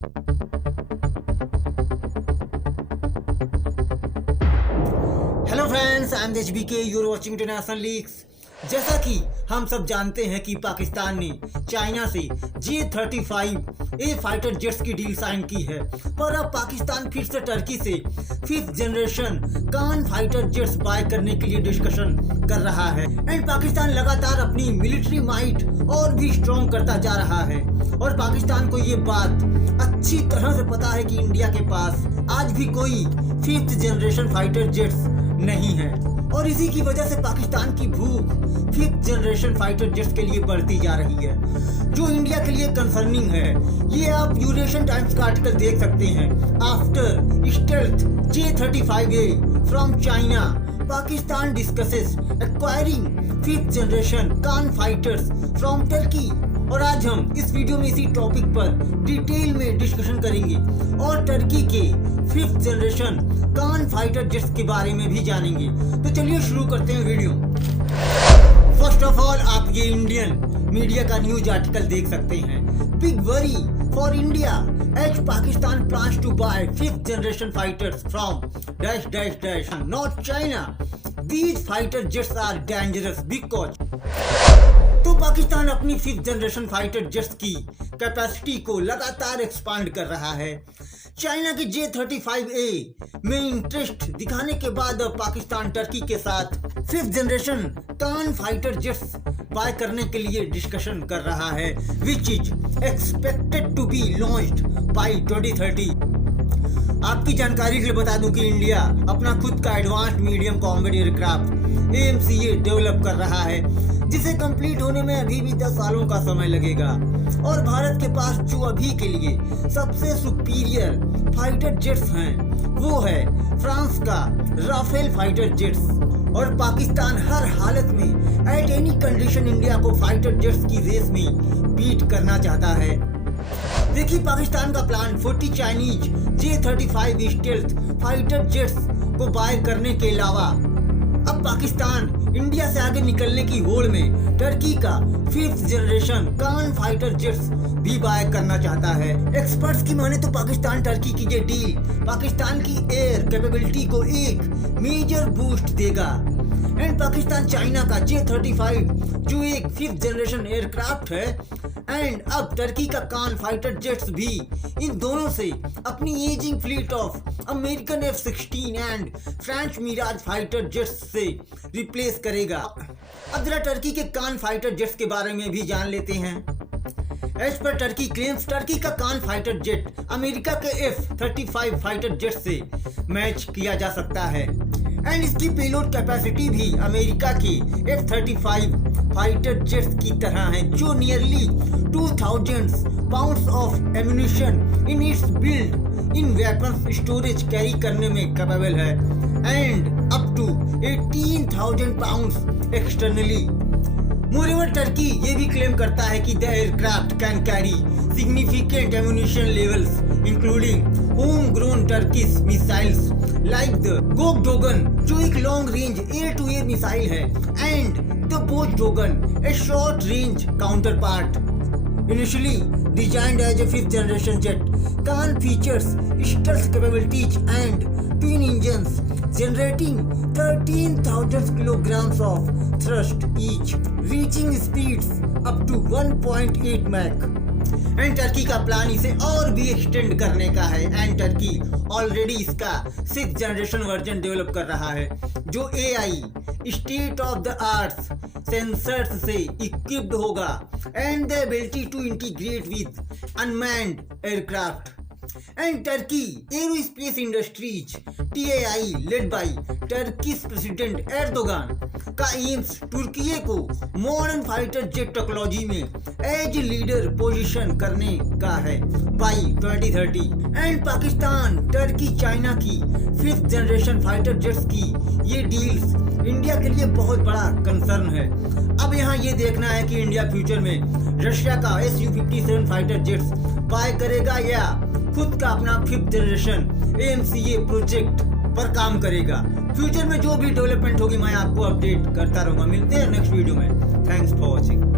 Hello friends, I am HBK, you are watching international leaks. जैसा कि हम सब जानते हैं कि पाकिस्तान ने चाइना से J-35A फाइटर जेट्स की डील साइन की है, पर अब पाकिस्तान फिर से टर्की से 5th generation Kaan fighter jets buy करने के लिए डिस्कशन कर रहा है। एंड पाकिस्तान लगातार अपनी मिलिट्री माइट और भी स्ट्रॉन्ग करता जा रहा है और पाकिस्तान को ये बात अच्छी तरह से पता है कि इंडिया के पास आज भी कोई 5th जनरेशन फाइटर जेट्स नहीं है और इसी की वजह से पाकिस्तान की भूख 5th जनरेशन फाइटर जेट्स के लिए बढ़ती जा रही है, जो इंडिया के लिए कंसर्निंग है। ये आप यूरेशियन टाइम्स का आर्टिकल देख सकते हैं। After stealth J-35A from China, Pakistan discusses acquiring 5th generation Kaan fighters from Turkey. और आज हम इस वीडियो में इसी टॉपिक पर डिटेल में डिस्कशन करेंगे और टर्की के 5th generation Kaan fighter jets के बारे में भी जानेंगे। तो चलिए शुरू करते हैं वीडियो। फर्स्ट ऑफ ऑल, आप ये इंडियन मीडिया का न्यूज आर्टिकल देख सकते हैं। Big worry for India as Pakistan plans to buy 5th generation fighters from dash dash dash not China. These fighter jets are dangerous because. तो पाकिस्तान अपनी 5th जनरेशन fighter jets की कैपेसिटी को लगातार एक्सपांड कर रहा है। चाइना के J-35A में इंटरेस्ट दिखाने के बाद अब पाकिस्तान टर्की के साथ 5th generation Kaan fighter jets buy करने के लिए डिस्कशन कर रहा है, which is expected to be launched by 2030। आपकी जानकारी के लिए बता दूं कि इंडिया अपना खुद का advanced medium combat aircraft AMCA develop कर रहा है, जिसे कंप्लीट होने में अभी भी 10 सालों का समय लगेगा। और भारत के पास जो अभी के लिए सबसे सुपीरियर फाइटर जेट्स हैं वो है फ्रांस का राफेल फाइटर जेट्स। और पाकिस्तान हर हालत में एट एनी कंडीशन इंडिया को फाइटर जेट्स की रेस में बीट करना चाहता है। देखिए, पाकिस्तान का plan 40 Chinese J-35 stealth fighter jets को बाय करने के अलावा अब पाकिस्तान इंडिया से आगे निकलने की होड़ में टर्की का 5th generation Kaan fighter jets भी बाय करना चाहता है। एक्सपर्ट्स की माने तो पाकिस्तान टर्की की ये डील पाकिस्तान की एयर कैपेबिलिटी को एक मेजर बूस्ट देगा। एंड पाकिस्तान चाइना का J-35 जो एक 5th जनरेशन एयरक्राफ्ट है एंड अब टर्की का कान फाइटर जेट्स भी इन दोनों से अपनी ageing fleet of American F-16 and French Mirage fighter jets से रिप्लेस करेगा। अब जरा टर्की के कान फाइटर जेट्स के बारे में भी जान लेते हैं। As per Turkey claims, Turkey का कान फाइटर जेट अमेरिका के F-35 फाइटर जेट से मैच किया जा सकता है एंड इसकी पेलोड कैपेसिटी भी अमेरिका की F-35 फाइटर जेट्स की तरह है, जो nearly 2000 pounds of ammunition in its build in weapons storage carry करने में कैपेबल है and up to 18,000 pounds externally. Moreover Turkey ये भी क्लेम करता है कि the aircraft can carry significant ammunition levels including home grown Turkish missiles like the Gokdogan जो एक long range air to air missile है and the Bozdogan a short range counterpart. Initially designed as a 5th generation jet, Khan features stealth capabilities and twin engines generating 13,000 kilograms of thrust each, reaching speeds up to 1.8 Mach। And Turkey का plan इसे और भी extend करने का है and Turkey already इसका 6th generation version develop कर रहा है, जो AI state of the art sensors से इक्विप्ड होगा and the ability to integrate with unmanned aircraft. And Turkey aerospace industries TAI led by Turkish president Erdogan का aims तुर्की को मॉडर्न फाइटर जेट टेक्नोलॉजी में एज लीडर पोजीशन करने का है by 2030। And Pakistan Turkey China की 5th जनरेशन fighter jets की ये डील्स इंडिया के लिए बहुत बड़ा कंसर्न है। अब यहाँ ये देखना है कि इंडिया फ्यूचर में रशिया का Su-57 फाइटर जेट्स बाय करेगा या खुद का अपना 5th जनरेशन AMCA प्रोजेक्ट पर काम करेगा। फ्यूचर में जो भी डेवलपमेंट होगी मैं आपको अपडेट करता रहूंगा। मिलते हैं नेक्स्ट वीडियो में। Thanks for watching.